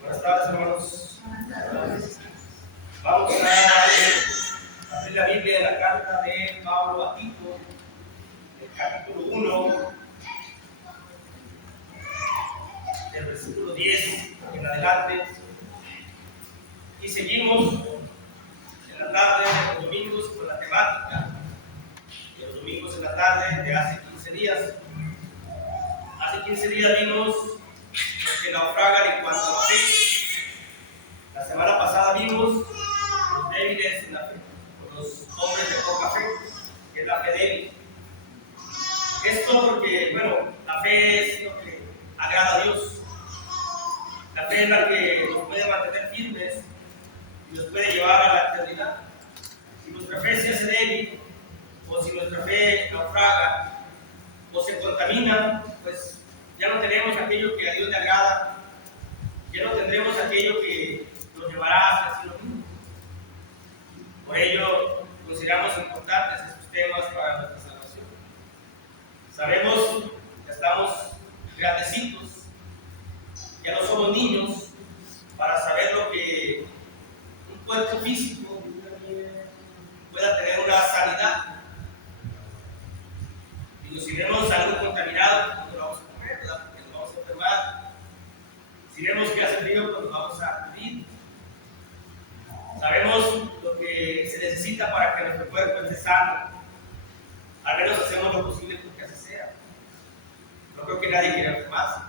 Buenas tardes, hermanos. Vamos a abrir la Biblia de la carta de Pablo a Tito, el capítulo 1, del versículo 10 en adelante. Y seguimos en la tarde de los domingos con la temática de los domingos en la tarde de hace 15 días. Hace 15 días vimos los que naufragan en cuanto a la fe. La semana pasada vimos los débiles en la fe, los hombres de poca fe, que es la fe débil. Esto porque, bueno, la fe es lo que agrada a Dios. La fe es la que nos puede mantener firmes y nos puede llevar a la eternidad. Si nuestra fe se hace débil, o si nuestra fe naufraga, o se contamina, pues ya no tenemos aquello que a Dios le agrada, ya no tendremos aquello que nos llevará hacia el cielo mismo. Por ello, consideramos importantes estos temas para nuestra salvación. Sabemos que estamos grandecitos, ya no somos niños, para saber lo que un cuerpo físico pueda tener una sanidad. Y si vemos algo contaminado, pues lo vamos a comer, ¿verdad? Porque nos vamos a enfermar. Si vemos que hace frío, pues nos vamos a acudir. Sabemos lo que se necesita para que nuestro cuerpo esté sano. Al menos hacemos lo posible porque así sea. No creo que nadie quiera enfermarse.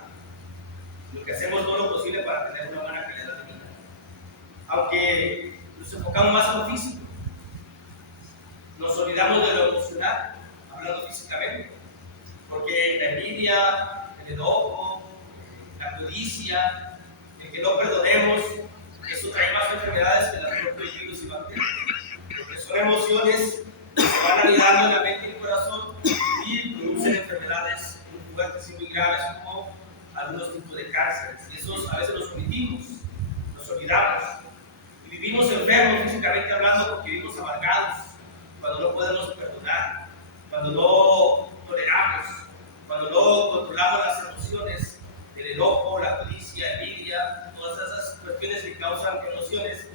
Lo que hacemos todo lo posible para tener una buena calidad de vida. Aunque nos enfocamos más en lo físico, nos olvidamos de lo emocional, hablando físicamente, porque la envidia, el enojo, la codicia, el que no perdonemos, eso trae más enfermedades que las propias virus y bacterias, porque son emociones que se van anidando en la mente y el corazón y producen enfermedades muy fuertes y muy graves como algunos tipos de cáncer. Y esos a veces los omitimos, los olvidamos y vivimos enfermos físicamente hablando porque vivimos amargados, cuando no podemos perdonar, cuando no toleramos, cuando no controlamos las emociones, el enojo, la codicia, envidia, todas esas cuestiones que causan emociones,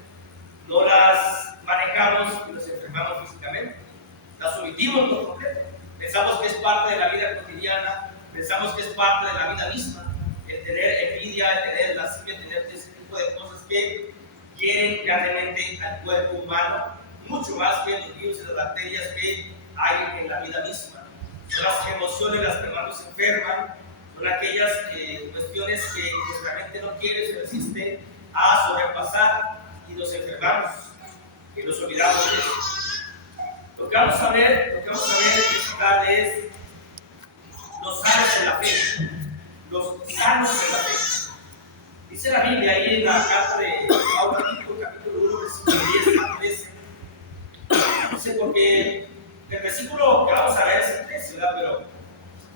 no las manejamos y nos enfermamos físicamente. Las omitimos por completo. Pensamos que es parte de la vida cotidiana, pensamos que es parte de la vida misma, el tener envidia, el tener lascivia, el tener ese tipo de cosas que quieren grandemente al cuerpo humano, mucho más que los virus y las bacterias que hay en la vida misma. Son las emociones las que más nos enferman, son aquellas cuestiones que nuestra mente no quiere, se resiste a sobrepasar y nos enfermamos, y nos olvidamos de eso. Lo que vamos a ver esta tarde es los sanos en la fe, los sanos en la fe. Dice la Biblia ahí en la carta de Pablo a Tito, capítulo 1, versículo 10 a 13. Dice, porque el versículo que vamos a ver es el texto, ¿verdad? Pero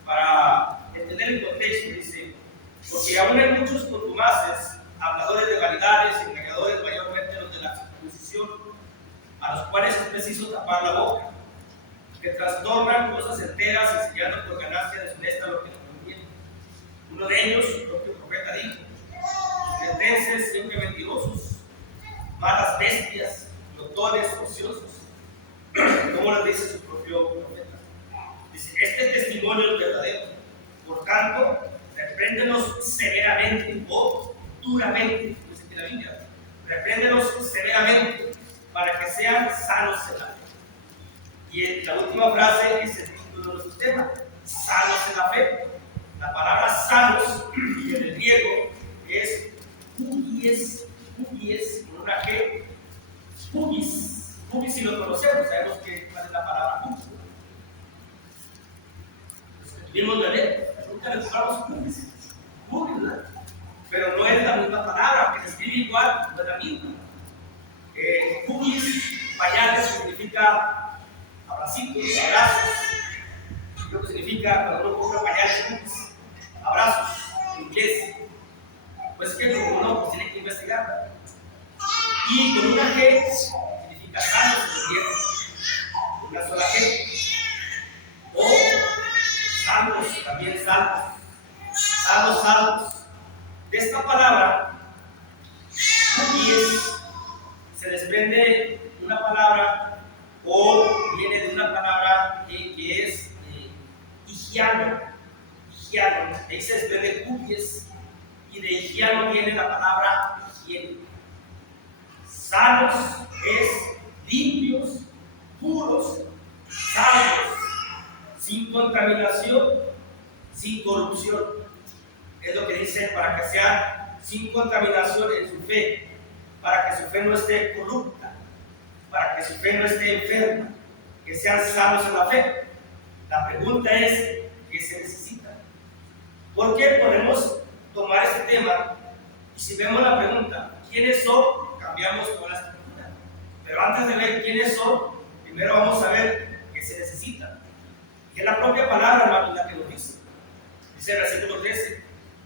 para entender el contexto, dice, porque aún hay muchos contumaces, habladores de vanidades, engañadores, mayormente los de la circuncisión, a los cuales es preciso tapar la boca, que trastornan cosas enteras, enseñando por ganancia deshonesta lo que no conviene. Uno de ellos, el propio profeta, dijo: los cretenses siempre mentirosos, malas bestias, glotones, ociosos. ¿Cómo lo dice su propio profeta? Dice: este testimonio es verdadero. Por tanto, repréndenos severamente o duramente, dice aquí la Biblia. Repréndenos severamente para que sean sanos en la fe. Y la última frase es el título de nuestro tema: sanos en la fe. La palabra sanos en el griego es hugies, con una G, hugis. Hugis, si lo conocemos, sabemos cuál es la palabra hugis. Los que tuvimos bebé, nunca le buscamos hugis, ¿verdad? Pero no es la misma palabra, que se escribe igual, no es la misma. Hugis, pañales, significa abracitos, abrazos. Lo que significa cuando uno compra pañales, hugis, abrazos, en inglés. Pues que como uno pues tiene que investigar. Y con una G significa sanos en el griego, una sola G. o viene de una palabra que es higiano. Higiano, ahí se desprende cupies, y de higiano viene la palabra higiene. Sanos es limpios, puros, sanos, sin contaminación, sin corrupción. Es lo que dice, para que sean sin contaminación en su fe, para que su fe no esté corrupta, para que su fe no esté enferma, que sean sanos en la fe. La pregunta es, ¿qué se necesita? ¿Por qué podemos tomar este tema? Y si vemos la pregunta, ¿quiénes son? Cambiamos con la escritura. Pero antes de ver quiénes son, primero vamos a ver qué se necesita. Y es la propia palabra, hermano, la que nos dice. Dice el versículo 13.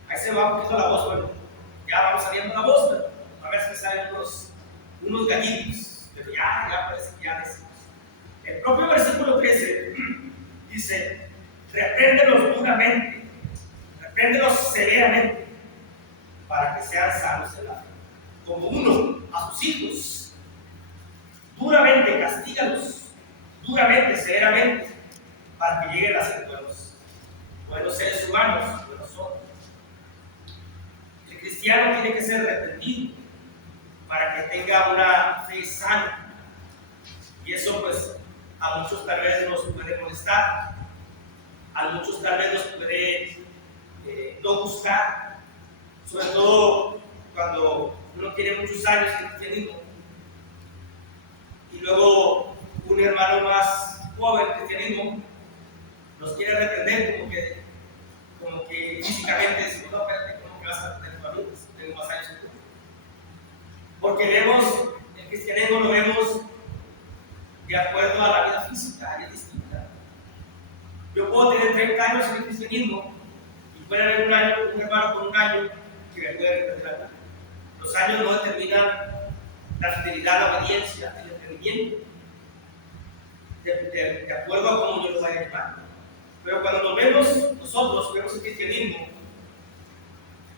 Ahí se va un poquito la voz, bueno, ya vamos saliendo la voz, pero a veces me salen unos gallitos, pero ya parece que ya decimos. El propio versículo 13 dice, repréndelos duramente, repréndelos severamente, para que sean sanos en la fe. Como uno a sus hijos, duramente castígalos, duramente, severamente, para que lleguen a ser buenos seres humanos, buenos hombres. El cristiano tiene que ser reprendido para que tenga una fe sana. Y eso pues a muchos tal vez nos puede molestar, a muchos tal vez nos puede no gustar, sobre todo cuando uno tiene muchos años en el cristianismo y luego un hermano más joven del cristianismo nos quiere reprender como que físicamente decimos, no, espérate, ¿cómo que vas a reprender tu amigo? Tengo más años que tú. Porque vemos, el cristianismo lo vemos de acuerdo a la vida física, es distinta. Yo puedo tener 30 años en el cristianismo y puede haber un hermano con un año que me puede reprender a mí. Los años no determinan la fidelidad, la obediencia, el entendimiento, de acuerdo a cómo yo lo vaya a llevar. Pero cuando nos vemos, nosotros vemos el cristianismo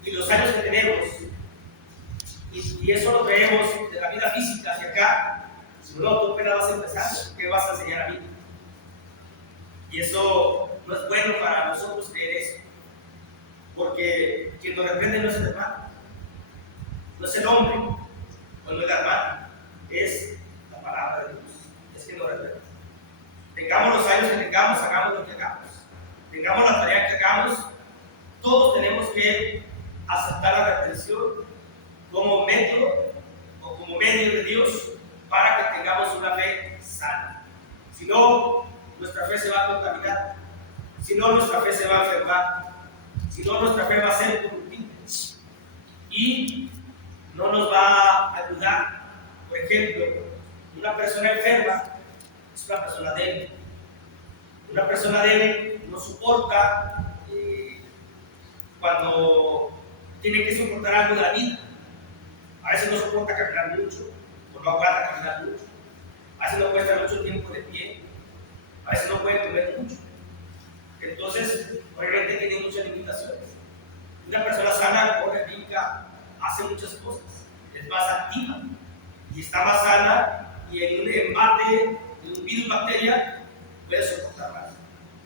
y los años que tenemos, y eso lo traemos de la vida física hacia acá, si no, tú apenas vas a empezar, ¿qué vas a enseñar a mí? Y eso no es bueno para nosotros creer eso, porque quien nos reprende no es el hermano, no es el hombre, no es el hermano, es la palabra de Dios, es que nos reprende. Tengamos los años que tengamos, hagamos lo que hagamos, tengamos la tarea que hagamos, todos tenemos que aceptar la reprensión como método o como medio de Dios para que tengamos una fe sana. Si no, nuestra fe se va a contaminar, si no, nuestra fe se va a enfermar, si no, nuestra fe va a ser corruptible y no nos va a ayudar. Por ejemplo, una persona enferma es una persona débil. Una persona débil no soporta cuando tiene que soportar algo de la vida. A veces no soporta caminar mucho, o no aguanta caminar mucho. A veces no puede estar mucho tiempo de pie. A veces no puede comer mucho. Entonces, obviamente tiene muchas limitaciones. Una persona sana corre, brinca, hace muchas cosas, es más activa y está más sana, y en un embate de un virus, bacteria, puede soportar más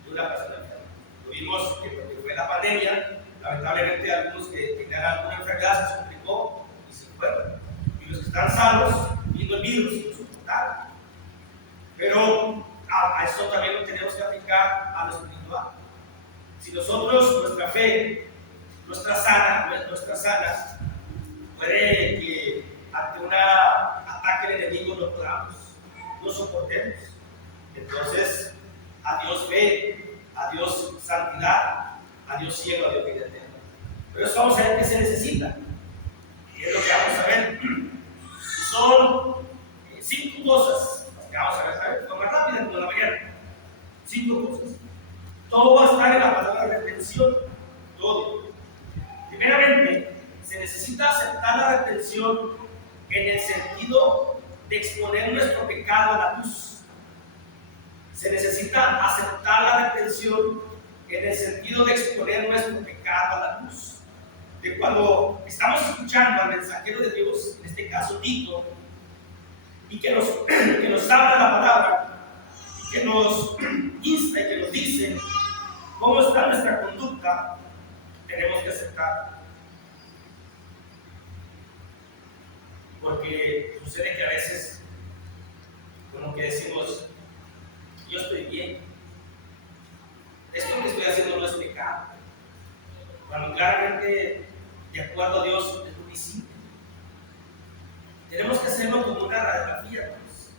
de una persona enferma. Lo vimos que porque fue la pandemia, lamentablemente algunos que tenían alguna enfermedad se complicó y se fueron. Y los que están sanos, viendo el virus, lo soportaron. Pero a eso también lo tenemos que aplicar a lo espiritual. Si nosotros, nuestra fe, nuestra sana, puede que ante un ataque del enemigo no podamos, no soportemos. Entonces, a Dios fe, a Dios santidad, a Dios cielo, a Dios vida eterna. Pero eso vamos a ver qué se necesita. Y es lo que vamos a ver. Son 5 cosas que vamos a ver, con más rápida como la mañana. 5 cosas. Todo va a estar en la palabra retención. Todo. Primeramente, se necesita aceptar la retención en el sentido de exponer nuestro pecado a la luz. Se necesita aceptar la retención en el sentido de exponer nuestro pecado a la luz. De cuando estamos escuchando al mensajero de Dios, en este caso Tito, y que nos habla la palabra, que nos insta y que nos dice cómo está nuestra conducta, tenemos que aceptar. Porque sucede que a veces, como que decimos, yo estoy bien, esto que estoy haciendo no es pecado, cuando claramente, de acuerdo a Dios, es muy simple. Tenemos que hacerlo como una radiografía, pues,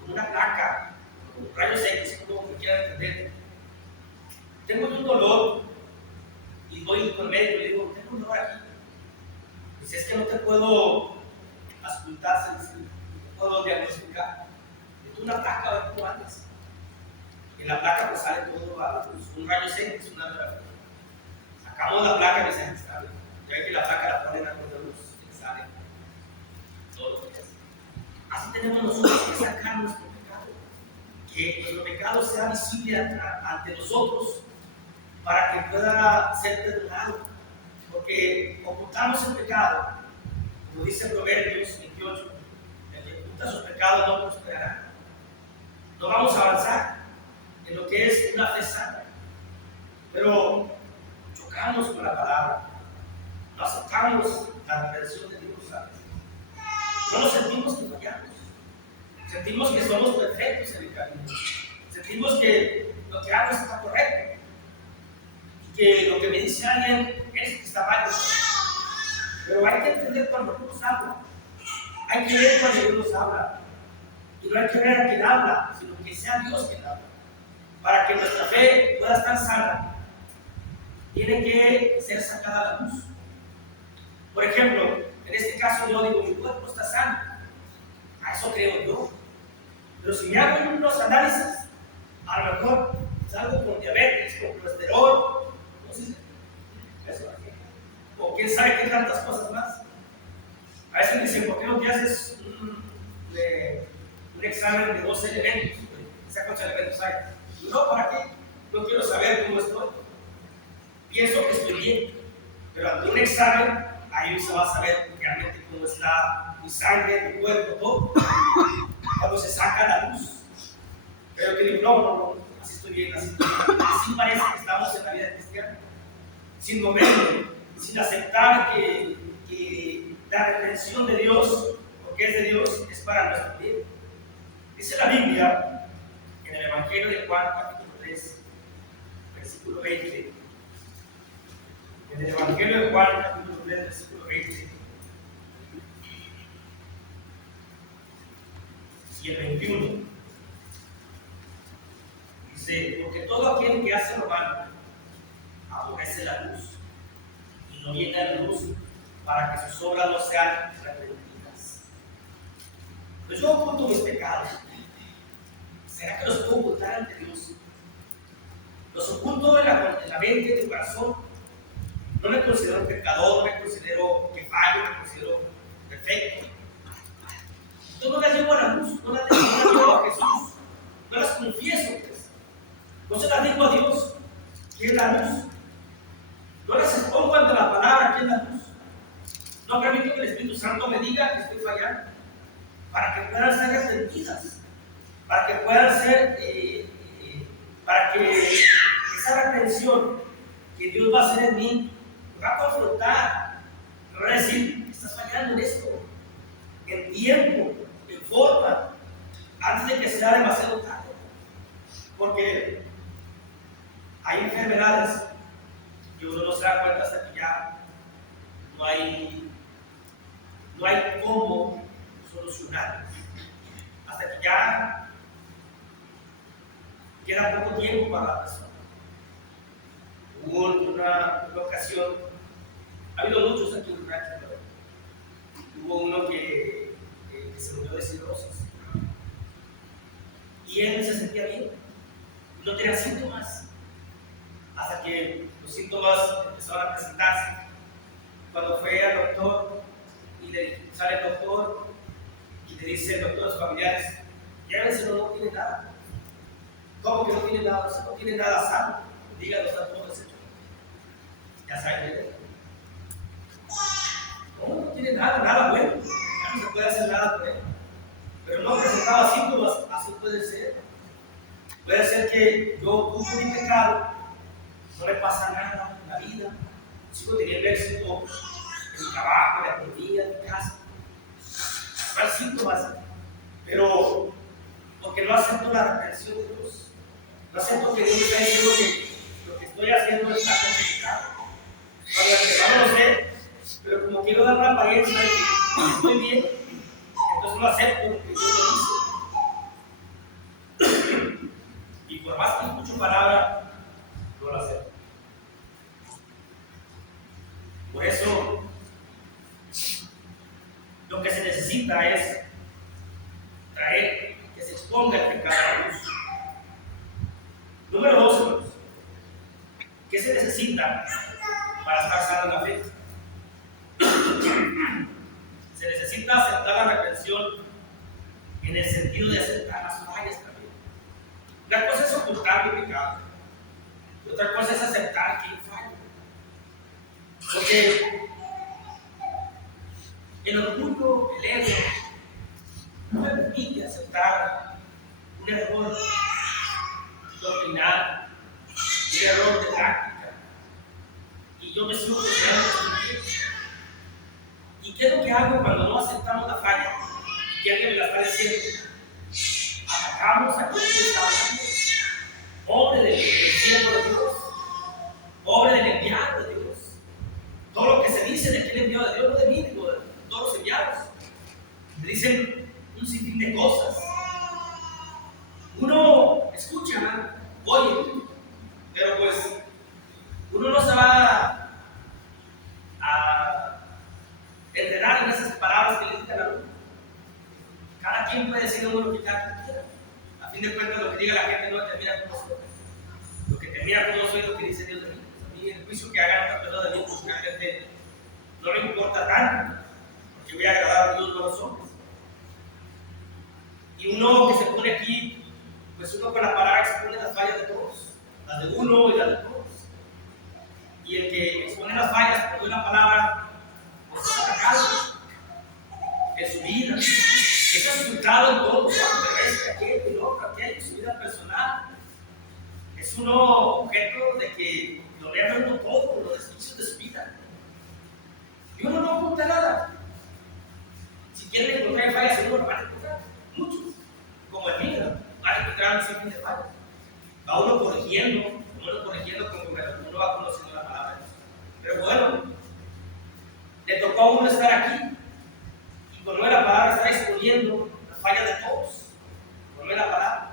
como una placa, como rayos X, como que quieran entender. Tengo un dolor y voy con el médico y le digo, tengo un dolor aquí. Pues es que no te puedo auscultar, no te puedo diagnosticar. Es una placa, a ver cómo andas. En la placa pues sale todo a un rayo X, una radiografía. Sacamos la placa y me dicen, está bien. Ya ve que la placa la ponen a luz y sale todo lo que es. Así tenemos nosotros que sacar nuestro pecado. Que nuestro pecado sea visible ante nosotros para que pueda ser perdonado. Porque ocultamos el pecado, como dice Proverbios 28, el que oculta sus pecados no prosperará. No vamos a avanzar en lo que es una fe sana. Pero chocamos con la palabra, no aceptamos la redención de Dios, ¿sabes? No nos sentimos que fallamos, sentimos que somos perfectos en el camino, sentimos que lo que hago está correcto y que lo que me dice alguien es que está mal. Pero hay que entender cuando Dios habla, hay que ver cuando Dios habla, y no hay que ver a quien habla, sino que sea Dios quien habla, para que nuestra fe pueda estar sana. Tiene que ser sacada a la luz. Por ejemplo, en este caso yo digo, mi cuerpo está sano. A eso creo yo. Pero si me hago unos análisis, a lo mejor salgo con diabetes, con colesterol, no sé, eso, o quién sabe qué tantas cosas más. A veces me dicen, ¿por qué no te haces un examen de 12 elementos? ¿Cuántos elementos hay? Y no, ¿para qué? No quiero saber cómo estoy. Pienso que estoy bien, pero ante un examen, ahí se va a saber realmente cómo está mi sangre, mi cuerpo, todo, cuando se saca la luz. Pero que digo, no, así estoy bien, así estoy bien. Así parece que estamos en la vida cristiana, sin moverlo, sin aceptar que la redención de Dios, lo que es de Dios, es para nuestro bien. Dice la Biblia, en el Evangelio de Juan, capítulo 3, versículo 20, en el Evangelio de Juan, capítulo 3, versículo 20 y el 21, dice, porque todo aquel que hace lo malo aborrece la luz y no viene a la luz para que sus obras no sean repetidas. Pues yo oculto mis pecados. ¿Será que los puedo ocultar ante Dios? Los oculto en la mente, en el corazón. No me considero pecador, no me considero que fallo, no me considero perfecto. Entonces no las llevo a la luz, no las llevo a Jesús, no las confieso, pues. No se las digo a Dios, que es la luz. No las expongo ante la palabra, que es la luz. No permito que el Espíritu Santo me diga que estoy fallando, para que puedan ser arrepentidas, para que puedan ser, para que esa reprensión que Dios va a hacer en mí, me va a confrontar, me va a decir, estás fallando en esto, en tiempo, en forma, antes de que sea demasiado tarde. Porque hay enfermedades que uno no se da cuenta hasta que ya no hay cómo solucionar, hasta que ya queda poco tiempo para la persona. Hubo una ocasión, ha habido muchos aquí en Rancho, pero hubo uno que se murió de cirrosis y él se sentía bien, no tenía síntomas, hasta que los síntomas empezaron a presentarse. Cuando fue al doctor y sale el doctor y le dice el doctor a los familiares, llévenselo, no tiene nada. ¿Cómo que no tiene nada? O sea, no tiene nada sano. Dígalo, está todo deshecho. Ya saben, no tiene nada bueno. Ya no se puede hacer nada por él. Pero no presentaba síntomas, así puede ser. Puede ser que yo busco mi pecado, no me pasa nada en la vida, sigo teniendo éxito en mi trabajo, en la economía, en mi casa. Hay síntomas, pero porque no acepto la reprensión de Dios. No acepto que Dios me está diciendo que lo que estoy haciendo está complicado. Cuando el hermano lo sé, pero como quiero dar una apariencia de que estoy bien, entonces no acepto lo que Dios me dice. Y por más que escucho palabras, no lo acepto. Por eso, lo que se necesita es traer que se exponga el pecado a la luz. Número 2, hermanos. ¿Qué se necesita para estar sano en la fe? Se necesita aceptar la reprensión en el sentido de aceptar las fallas también. Una cosa es ocultar mi pecado, y otra cosa es aceptar que fallo. Porque el orgullo, el ego, no me permite aceptar un error doctrinal, un error de práctica, y yo me sigo considerando. ¿Y qué es lo que hago cuando no aceptamos la falla? Que alguien me la está diciendo. Atacamos a quien está hablando. Pobre del siervo de Dios, pobre del enviado de Dios. Todo lo que se dice de aquel enviado de Dios, no de mí, sino de todos los enviados. Me dicen un sinfín de cosas. Uno escucha, oye, pero pues uno no se va a enredar en esas palabras que le dicen a uno. Cada quien puede decir lo que cada quien quiera. A fin de cuentas, lo que diga la gente no determina cómo soy. Lo que determina cómo soy es lo que dice Dios de mí. A mí el juicio que hagan otras personas de mí, pues realmente no me importa tanto, porque voy a agradar a Dios, no a los hombres. Y uno que se pone aquí, pues uno con la palabra expone las fallas de todos, las de uno y las de todos. Y el que expone las fallas por una palabra, pues es atacado en su vida. Es resultado en todo, aquello, el otro, aquello, en su vida personal. Es uno objeto de que lo vea viendo todo, los desquicios de su vida. Y uno no oculta nada. Si quieren encontrar fallas, uno lo van a encontrar. Muchos, como el mío, van a encontrar un sinfín de fallas. Va uno corrigiendo conforme uno va conociendo la palabra de Dios. Pero bueno, le tocó a uno estar aquí. Y por medio de la palabra está exponiendo las fallas de todos. Por medio de la palabra.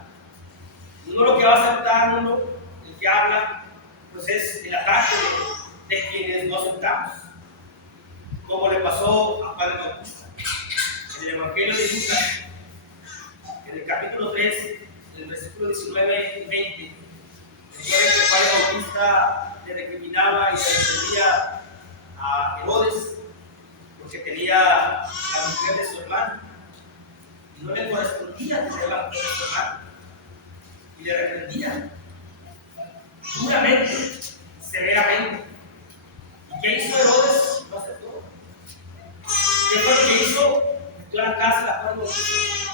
Uno lo que va a aceptar, uno, el que habla, pues es el ataque de quienes no aceptamos. Como le pasó a Padre Bautista. En el Evangelio de Lucas, en el capítulo 3, en el versículo 19 y 20, recuerden que Padre Bautista le recriminaba y le defendía a Herodes porque tenía la mujer de su hermano y no le correspondía tener la mujer de su hermano y le reprendía duramente, severamente. ¿Y qué hizo Herodes? No aceptó. ¿Qué fue lo que hizo? Metió a la cárcel a Padre Bautista.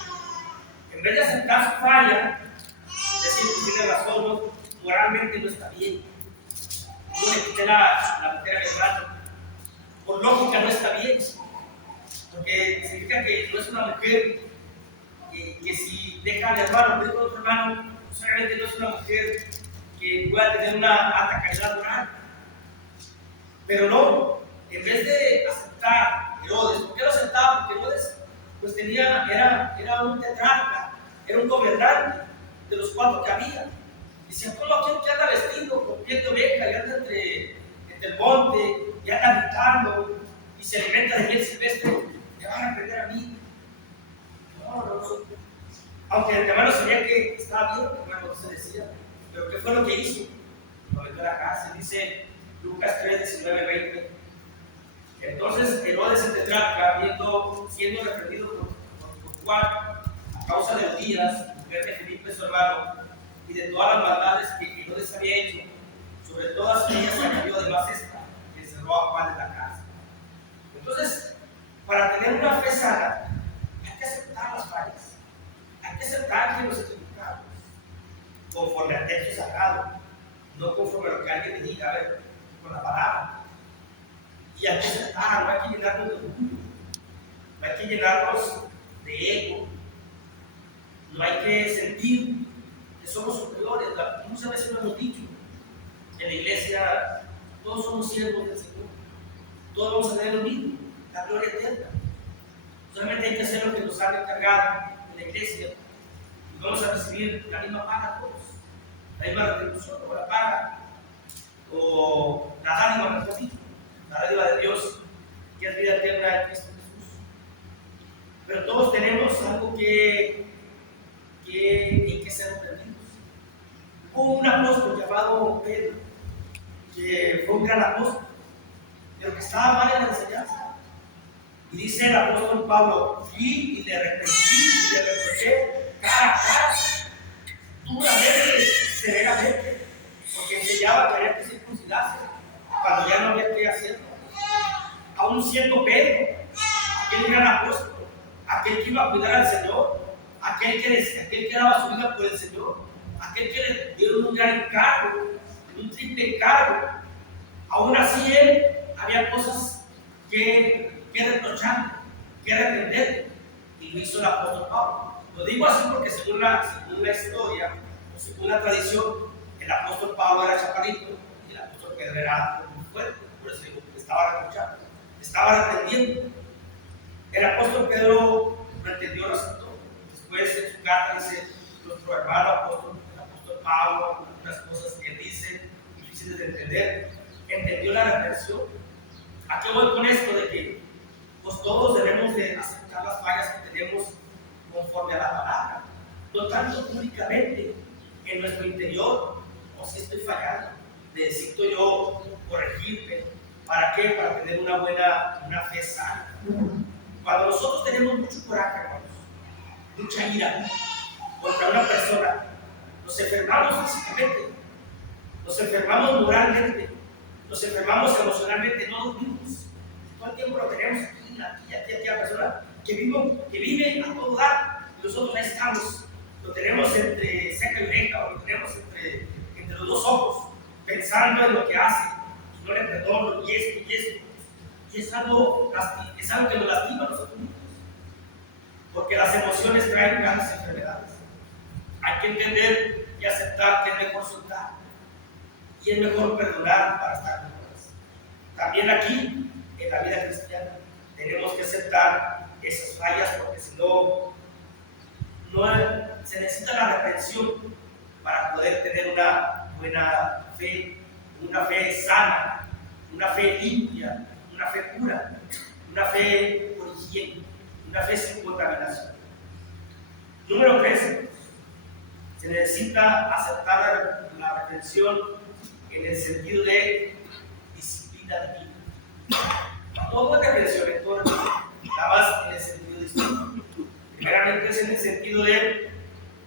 En vez de aceptar su falla, decir que tiene razón, no, moralmente no está bien. Yo le quité la mujer a mi hermano. Por lógica no está bien, porque significa que no es una mujer que si deja al hermano, pero otro hermano, solamente no es una mujer que pueda tener una alta calidad moral. Pero no, en vez de aceptar Herodes, ¿por qué lo aceptaba? Porque Herodes pues era un tetrarca, era un gobernante de los 4 que había. Decía, ¿cómo aquel que anda vestido con piel de oveja y anda entre el monte y anda gritando y se alimenta de miel silvestre? ¿Me van a reprender a mí? No. Aunque el hermano sabía que estaba bien, el hermano se decía, pero ¿qué fue lo que hizo? Lo metió a la cárcel, dice Lucas 3, 19, 20. Entonces Herodes el tetrarca, siendo reprendido por Juan a causa de Herodías, mujer de Felipe su hermano, y de todas las maldades que Herodes había hecho, sobre todas ellas añadió además esta, que encerró a Juan en la cárcel. Entonces, para tener una fe sana, hay que aceptar las fallas, hay que aceptar que nos equivocamos. conforme al texto sagrado, no conforme a lo que alguien le diga, a ver, con la palabra. Y hay que aceptar, no hay que llenarnos de orgullo, no hay que llenarnos de ego, no hay que sentir que somos superiores. Muchas veces lo hemos dicho en la iglesia, todos somos siervos del Señor, todos vamos a tener lo mismo, la gloria eterna. Solamente hay que hacer lo que nos han encargado en la iglesia y vamos a recibir la misma paga todos, la misma retribución o la paga o la dádiva, mejor dicho, la dádiva de Dios, que es vida eterna en Cristo Jesús. Pero todos tenemos algo que hay que ser aprendidos. Hubo un apóstol llamado Pedro, que fue un gran apóstol, pero que estaba mal en la enseñanza. Y dice el apóstol Pablo: fui y le arrepentí y le reproché cara a cara, duramente, severamente, porque enseñaba que había que circuncidarse cuando ya no había que hacerlo. Aún siendo Pedro, aquel gran apóstol, aquel que iba a cuidar al Señor, aquel que daba su vida por el Señor, aquel que le dieron un gran encargo, un triple encargo, aún así él había cosas que reprochar, que arrepender, y lo hizo el apóstol Pablo. Lo digo así porque según la historia, o según la tradición, el apóstol Pablo era chaparrito y el apóstol Pedro era muy fuerte, por eso digo, estaba reprochando, estaba arrepentiendo. El apóstol Pedro lo entendió, lo aceptó. Después en su carta dice: nuestro hermano el apóstol Pablo, unas cosas que dice difíciles de entender, entendió la reprensión. ¿A qué voy con esto? De que pues todos debemos de aceptar las fallas que tenemos conforme a la palabra, no tanto públicamente en nuestro interior, o si estoy fallando, necesito yo corregirme. ¿Para qué? Para tener una fe sana. Cuando nosotros tenemos mucho coraje, hermanos, mucha ira contra una persona, nos enfermamos físicamente, nos enfermamos moralmente, nos enfermamos emocionalmente, no dormimos. Todo el tiempo lo tenemos aquí a persona que vive a todo dar, y nosotros ahí estamos, lo tenemos entre ceja y oreja, o lo tenemos entre los dos ojos, pensando en lo que hace, y no le perdono, y esto. Y es algo que nos lastima a nosotros mismos, porque las emociones traen grandes enfermedades. Hay que entender y aceptar que es mejor soltar, y es mejor perdonar para estar mejores. También aquí, en la vida cristiana, tenemos que aceptar esas fallas, porque si no, se necesita la reprensión para poder tener una buena fe, una fe sana, una fe limpia, una fe pura, una fe por higiene, una fe sin contaminación. Número 3, se necesita aceptar la reprensión en el sentido de disciplina divina. Toda reprensión en todo el mundo, nada más en el sentido distinto. Primeramente es en el sentido de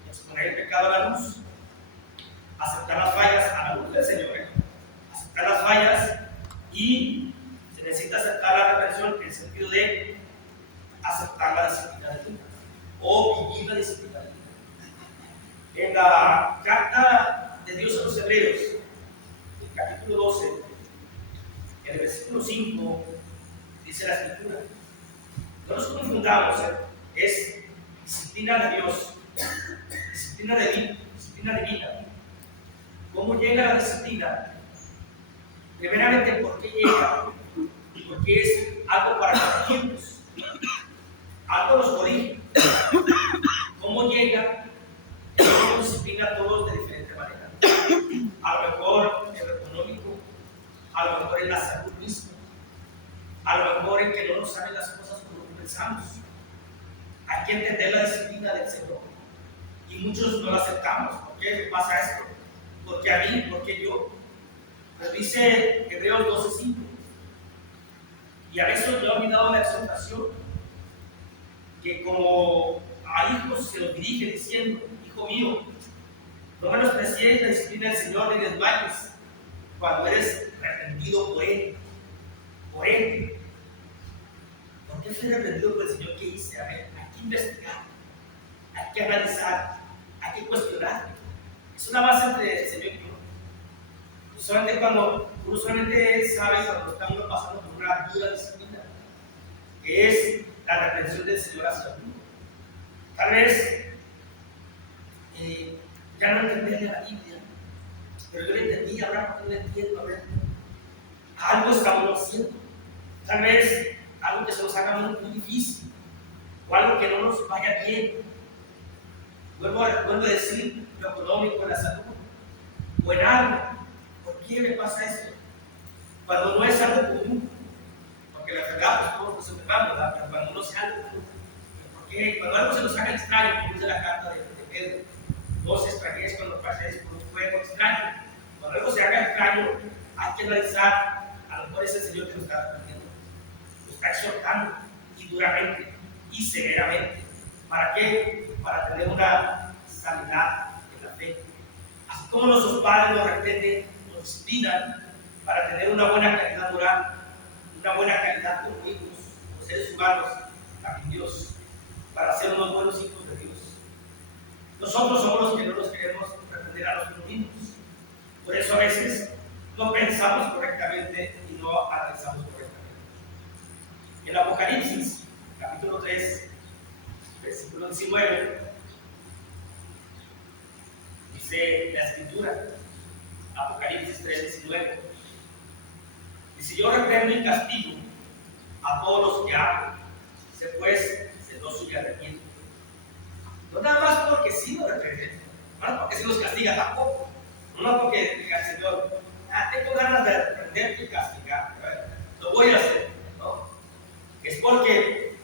exponer el pecado a la luz, aceptar las fallas a la luz del Señor, aceptar las fallas, y se necesita aceptar la reprensión en el sentido de aceptar la disciplina divina o vivir la disciplina divina. En la carta de Dios a los Hebreos, el capítulo 12, en el versículo 5, dice la Escritura: no nos confundamos, es disciplina de Dios, disciplina divina. ¿Cómo llega la disciplina? Primeramente, ¿por qué llega? Porque es algo para corregirnos, algo nos corrige. ¿Cómo llega? Dios disciplina a todos de diferente manera. A lo mejor en lo económico, a lo mejor en la salud misma, a lo mejor en que no nos salen las cosas como pensamos. Hay que entender la disciplina del Señor, y muchos no la aceptamos. ¿Por qué pasa esto? Porque a mí, porque yo. Nos dice Hebreos 12:5, y a veces yo he olvidado la exhortación, que como a hijos se los dirige diciendo: hijo mío, no menosprecies la disciplina del Señor ni desmayes cuando eres reprendido por Él. ¿Por qué fui reprendido por el Señor? ¿Qué hice? A ver, hay que investigar, hay que analizar, hay que cuestionar. Es una base entre el Señor y yo. Solamente cuando uno solamente sabe cuando estamos pasando por una dura disciplina, que es la reprensión del Señor hacia uno. Tal vez ya no entendía la Biblia, pero yo lo entendí, ahora porque no lo entiendo, a ver, algo estamos haciendo. Tal vez algo que se nos haga muy difícil, o algo que no nos vaya bien. Vuelvo a decir lo económico, en la salud, o en algo. ¿Por qué me pasa esto? Cuando no es algo común, porque la enfermedad, pues todos nos enfermamos, ¿verdad? Pero cuando no es algo común, porque cuando algo se nos haga extraño, como dice la carta de Pedro, no os extrañéis cuando paséis por un fuego extraño. Cuando algo se haga extraño, hay que analizar, a lo mejor es el Señor que nos está reprendiendo, nos está exhortando, y duramente, y severamente. ¿Para qué? Para tener una sanidad en la fe. Así como nuestros padres nos reprenden, nos disciplinan para tener una buena calidad moral, una buena calidad como hijos, como seres humanos, también Dios, para ser unos buenos hijos de Dios. Nosotros somos los que no nos queremos reprender a los mismos. Por eso a veces no pensamos correctamente y no analizamos correctamente. En Apocalipsis, capítulo 3, versículo 19, dice la Escritura, Apocalipsis 3, 19, dice: yo reprendo y castigo a todos los que hablan, sé pues celoso y arrepiento. No nada más porque sí lo reprende, no porque sí los castiga tampoco, no porque diga el Señor, tengo ganas de reprenderte y castigar, lo voy a hacer, no, es porque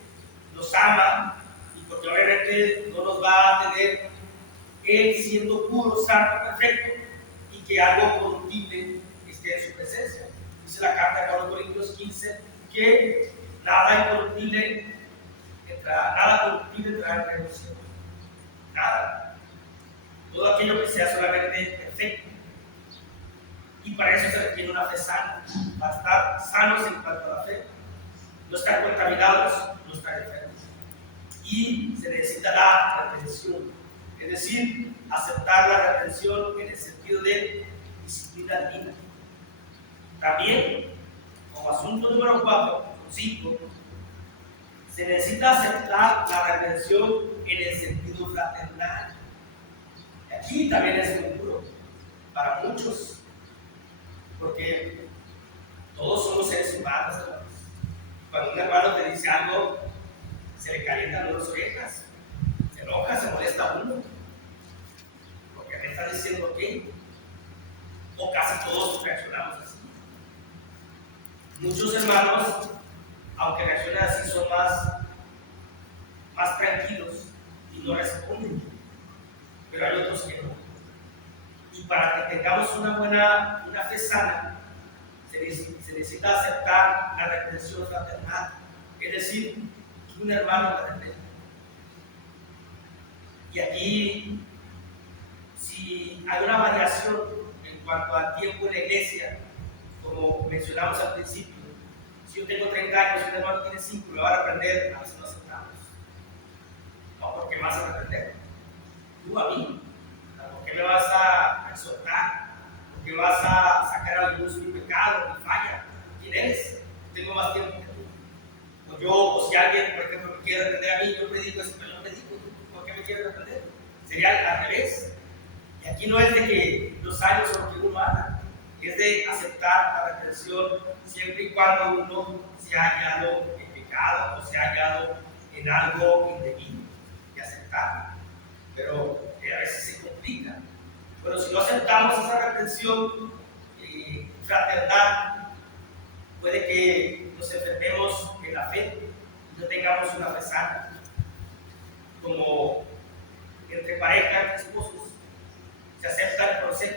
nos ama y porque obviamente no nos va a tener Él siendo puro, santo, perfecto, y que algo corruptible esté en su presencia. Dice la carta de 1 Corintios 15 que nada corruptible entrará en el reino del cielo. Nada. Todo aquello que sea solamente perfecto. Y para eso se requiere una fe sana, para estar sanos en cuanto a la fe, no estar contaminados, no estar enfermos. Y se necesita la reprensión, es decir, aceptar la reprensión en el sentido de disciplina divina. También, como asunto número 5, se necesita aceptar la reprensión en el sentido fraternal. Aquí también es muy duro para muchos, porque todos somos seres humanos, hermanos. Cuando un hermano te dice algo, se le calientan las orejas, se enoja, se molesta uno, porque me está diciendo que, o casi todos reaccionamos así. Muchos hermanos, aunque reaccionan así, son más tranquilos y no responden, pero hay otros que no. Y para que tengamos una fe sana, se necesita aceptar la reprensión fraternal, es decir, que un hermano te reprenda. Y aquí, si hay una variación en cuanto al tiempo en la iglesia, como mencionamos al principio, si yo tengo 30 años y un hermano tiene 5, lo va a reprender, a veces no aceptamos. No, porque me vas a reprender. Tú a mí. ¿Por qué me vas a exhortar? ¿Por qué vas a sacar a la luz mi pecado, mi falla? ¿Quién eres? Tengo más tiempo que tú. O si alguien, por ejemplo, me quiere reprender a mí, yo predico eso, pero no predico. ¿Por qué me quiere reprender? Sería al revés. Y aquí no es de que los años son lo que uno haga, es de aceptar la reprensión siempre y cuando uno se ha hallado en pecado o se ha hallado en algo indebido, y aceptar. Pero a veces se complica. Pero si no aceptamos esa reprensión fraternal, puede que nos enfermemos en la fe y no tengamos una fe sana. Como entre pareja, entre esposos, se acepta el proceso.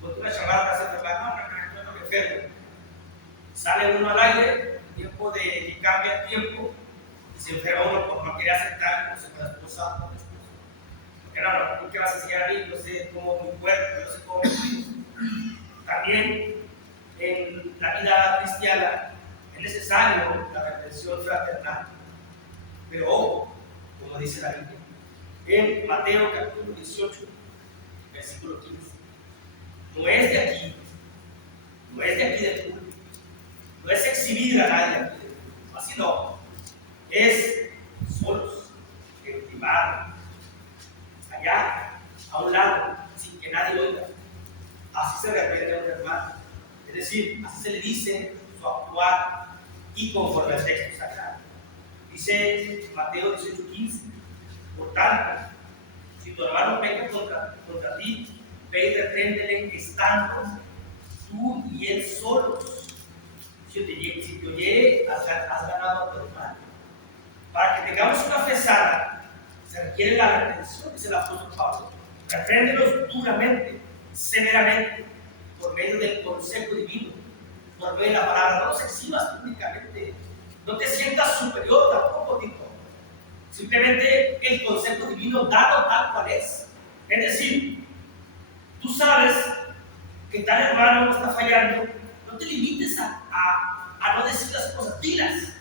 Cuando una chamada se enferma, no me enfermo. Sale uno al aire, tiempo de que cambia el tiempo, y se enferma uno por no querer aceptar el proceso de la esposa. No, ¿tú qué vas a enseñar a mí? Yo sé cómo mi cuerpo, yo sé cómo mi vida. También en la vida cristiana es necesario la reprensión fraternal. Pero, como dice la Biblia, en Mateo capítulo 18, versículo 15. No es de aquí, no es de aquí del público, no es exhibir a nadie aquí del público, así no, es solos, en privado, allá, a un lado, sin que nadie oiga. Así se refiere a un hermano, es decir, así se le dice su actuar y conforme al texto sagrado. Dice Mateo 18:15, por tanto, si tu hermano peca contra ti, ve y repréndele estando tú y él solos. Si te oyere, has ganado a tu hermano. Para que tengamos una fe sana, se requiere la reprensión, dice el apóstol Pablo. Repréndelos duramente, severamente, por medio del consejo divino, por medio de la palabra. No los exhibas públicamente, no te sientas superior tampoco, tipo. Simplemente el consejo divino dado tal cual es. Es decir, tú sabes que tal hermano está fallando, no te limites a no decir las cosas, dilas.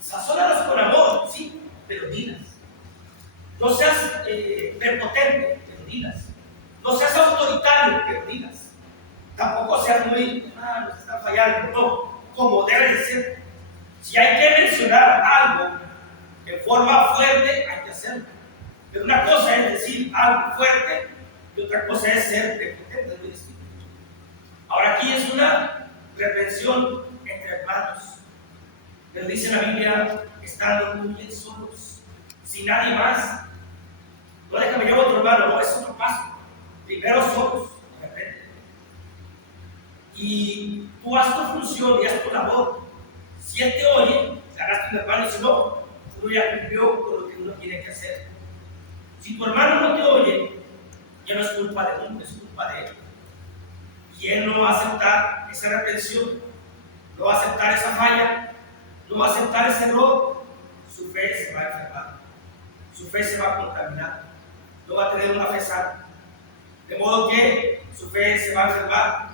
Sazónalas con amor, sí, pero dilas. No seas prepotente, pero dilas. No seas autoritario, pero dilas. Tampoco seas muy, nos están fallando, no, como debe de ser. Si hay que mencionar algo de forma fuerte, hay que hacerlo. Pero una cosa es decir algo fuerte y otra cosa es ser prepotente, es muy distinto. Ahora aquí es una reprensión entre hermanos. Les dice la Biblia, estando muy bien solos, sin nadie más. No déjame llevar a otro hermano, no, es otro paso. Primero solos, de repente. Y tú haz tu función y haz tu labor. Si él te oye, te harás tu hermano, y si no, uno ya cumplió con lo que uno tiene que hacer. Si tu hermano no te oye, ya no es culpa de uno, es culpa de él. Y él no va a aceptar esa reprensión, no va a aceptar esa falla, no va a aceptar ese error, su fe se va a enfermar, su fe se va a contaminar, no va a tener una fe sana. De modo que su fe se va a enfermar,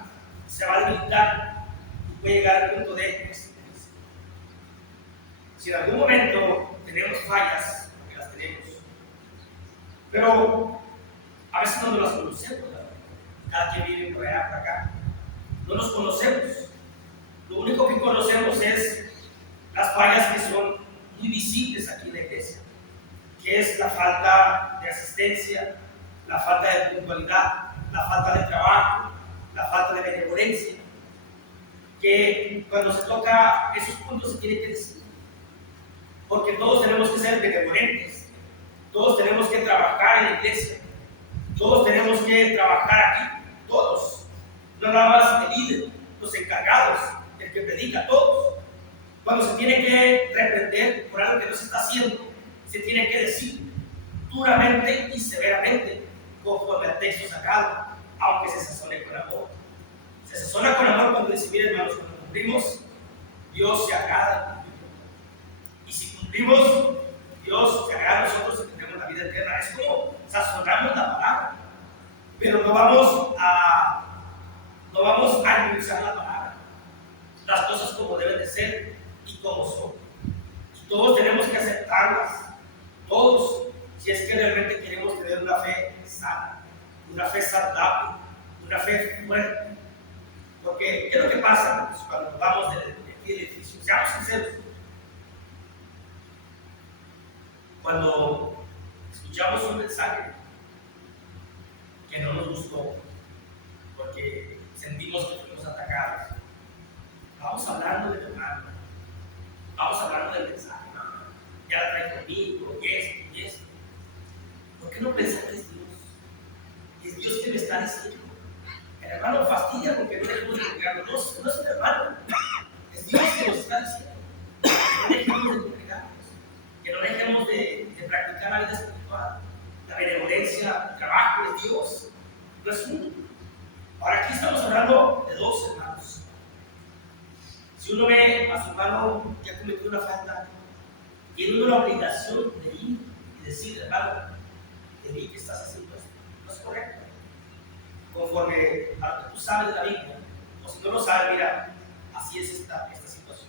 se va a debilitar y puede llegar al punto de excelencia. Si en algún momento tenemos fallas, porque las tenemos, pero a veces no nos las conocemos, cada quien vive por allá, por acá, no nos conocemos. Lo único que conocemos es las fallas que son muy visibles aquí en la iglesia, que es la falta de asistencia, la falta de puntualidad, la falta de trabajo, la falta de benevolencia, que cuando se toca esos puntos se tiene que decir, porque todos tenemos que ser benevolentes, todos tenemos que trabajar en la iglesia, todos tenemos que trabajar aquí, todos, no nada más el líder, los encargados, el que predica, todos. Cuando se tiene que reprender por algo que no se está haciendo, se tiene que decir duramente y severamente, conforme al texto sacado, aunque se sazone con amor. Se sazona con amor cuando dice, miren hermanos, cuando cumplimos, Dios se agrada. Y si cumplimos, Dios se agrada a nosotros y tenemos la vida eterna. Es como sazonamos la palabra, pero no vamos a endulzar la palabra. Las cosas como deben de ser y como son. Y todos tenemos que aceptarlas, todos, si es que realmente queremos tener una fe sana, una fe saludable, una fe fuerte. Porque, ¿qué es lo que pasa cuando vamos del edificio? Seamos sinceros. Cuando escuchamos un mensaje que no nos gustó, porque sentimos que fuimos atacados, vamos hablando del hermano, vamos hablando del mensaje, ya la trae conmigo, y esto. ¿Por qué no pensar que es Dios? Es Dios que me está diciendo. El hermano fastidia porque no dejemos de congregarnos. No es el hermano, es Dios que nos está diciendo. Que no dejemos de congregarnos, que no dejemos de practicar la vida espiritual. La benevolencia, el trabajo es Dios, no es uno. Ahora aquí estamos hablando de dos hermanos. Si uno ve a su hermano que ha cometido una falta, tiene una obligación de ir y decir, hermano, de mí que estás haciendo esto, no es correcto. Conforme a lo que tú sabes de la Biblia, o si no lo sabes, mira, así es esta situación.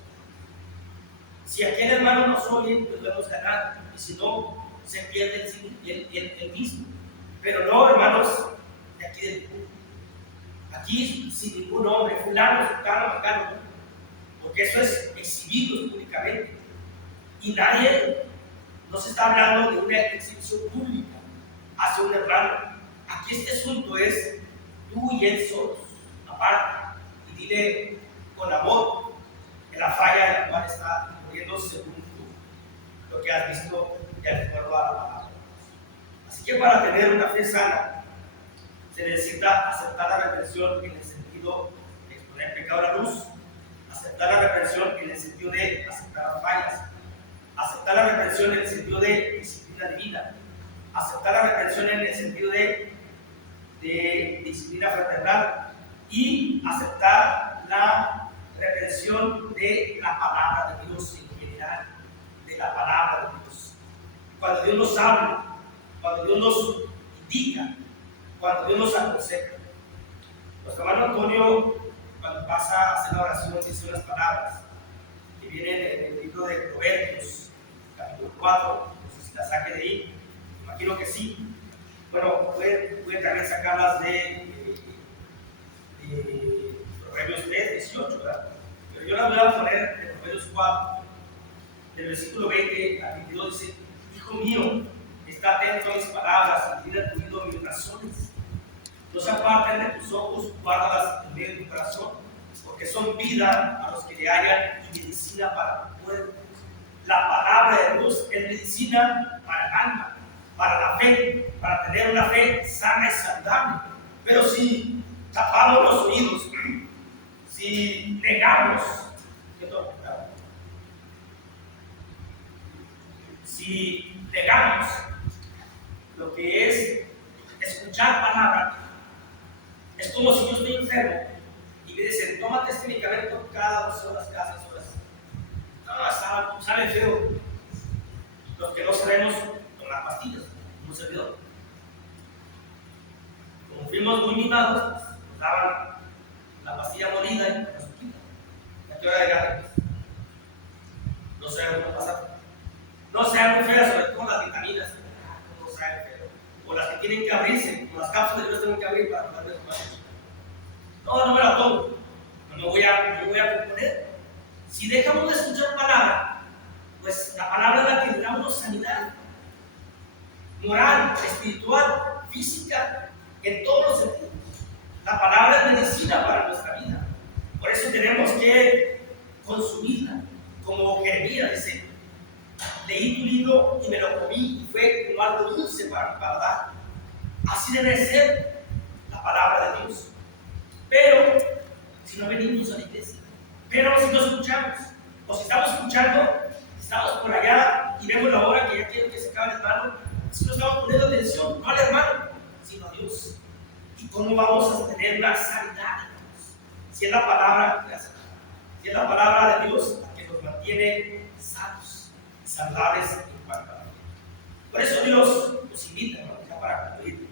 Si aquel hermano nos oye, pues lo hemos ganado, y si no, se pierde el mismo. Pero no, hermanos, aquí sin ningún nombre, fulano, sultano, mangano, porque eso es exhibido públicamente. Y nadie, no se está hablando de una exhibición pública hacia un hermano. Aquí este asunto es tú y él solos, aparte, y dile con amor en la falla en la cual está muriendo según tú, lo que has visto de acuerdo a la palabra. Así que para tener una fe sana, se necesita aceptar la reprensión en el sentido de exponer el pecado a la luz, aceptar la reprensión en el sentido de aceptar las fallas, aceptar la reprensión en el sentido de disciplina divina, aceptar la reprensión en el sentido de disciplina fraternal y aceptar la reprensión de la palabra de Dios en general, de la palabra de Dios. Cuando Dios nos habla, cuando Dios nos indica, cuando Dios nos aconseja. Nuestro hermano Antonio, cuando pasa a hacer la oración, dice unas palabras que vienen en el libro de Proverbios, capítulo 4, no sé si la saque de ahí, imagino que sí. Bueno, puede también sacarlas de Proverbios 3, 18, ¿verdad? Pero yo las voy a poner en Proverbios 4, del versículo 20 al 22, dice: Hijo mío, está atento a mis palabras y tiene atendido mis razones. No se aparten de tus ojos, guárdalas en medio de tu corazón, porque son vida a los que le hallan y medicina para tu cuerpo. La palabra de Dios es medicina para el alma, para la fe, para tener una fe sana y saludable. Pero si tapamos los oídos, si negamos, si negamos lo que es escuchar palabra, es como si yo estoy enfermo y me dicen: tómate este medicamento cada 2 horas, cada 6 horas. No, sabe feo. Los que no sabemos tomar pastillas, un servidor. Como fuimos muy mimados, nos daban la pastilla molida y nos quitan. ¿A qué hora de ganas? No sabemos qué pasa. No sean muy feas, sobre todo las vitaminas. No saben feo. O las que tienen que abrirse, o las cápsulas que no tienen que abrir para tomar de su mano. No me la tomo. No me voy a proponer. Si dejamos de escuchar palabra, pues la palabra es la que le da sanidad moral, espiritual, física, en todos los sentidos. La palabra es medicina para nuestra vida. Por eso tenemos que consumirla. Como Jeremías dice: leí tu libro y me lo comí y fue como algo dulce para mi paladar. Así debe ser la palabra de Dios. Pero si no venimos a la iglesia, pero si no escuchamos, o si estamos escuchando, estamos por allá y vemos la hora que ya quiero que se acabe el hermano, si no estamos poniendo atención, no al hermano, sino a Dios. ¿Y cómo vamos a tener una sanidad en Dios? Si es la palabra que hace, si es la palabra de Dios la que nos mantiene sanos y saludables en cuanto a la vida. Por eso Dios nos invita, ¿no?, ya para concluir,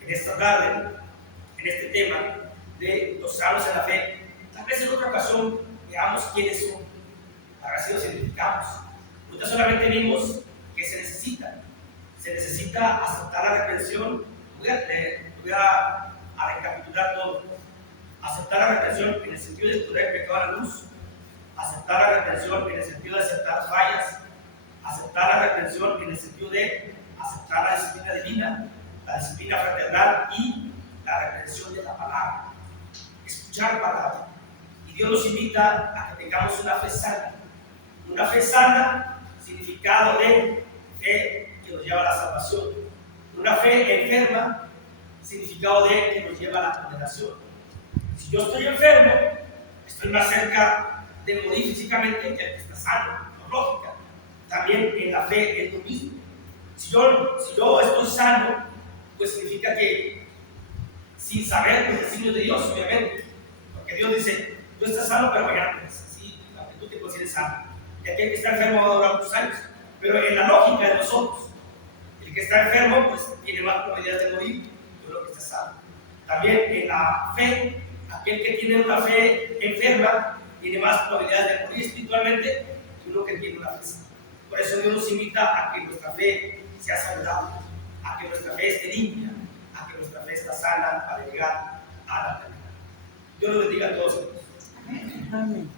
en esta tarde, en este tema de los sanos en la fe. Tal vez en otra ocasión veamos quiénes son, para así los identificamos. Nosotros solamente vimos que se necesita aceptar la reprensión. Voy a recapitular todo. Aceptar la reprensión en el sentido de exponer el pecado a la luz, aceptar la reprensión en el sentido de aceptar fallas, aceptar la reprensión en el sentido de aceptar la disciplina divina, la disciplina fraternal y la reprensión de la palabra. Escuchar palabra. Y Dios nos invita a que tengamos una fe sana. Una fe sana, significado de fe que nos lleva a la salvación. Una fe enferma, significado de que nos lleva a la condenación. Si yo estoy enfermo, estoy más cerca de morir físicamente que el que está sano, por lógica. También en la fe es lo mismo. Si yo estoy sano, pues significa que, sin saber los designios de Dios, obviamente, porque Dios dice: tú estás sano, pero mañana pues, sí, aunque tú te consideres sano. Y aquel que está enfermo va a durar muchos años. Pero en la lógica de nosotros, el que está enfermo, pues tiene más probabilidades de morir que lo que está sano. También en la fe, aquel que tiene una fe enferma tiene más probabilidades de morir espiritualmente que uno que tiene una fe sana. Por eso Dios nos invita a que nuestra fe sea saludable, a que nuestra fe esté limpia, a que nuestra fe esté sana para llegar a la eternidad. Dios los bendiga a todos. Amén.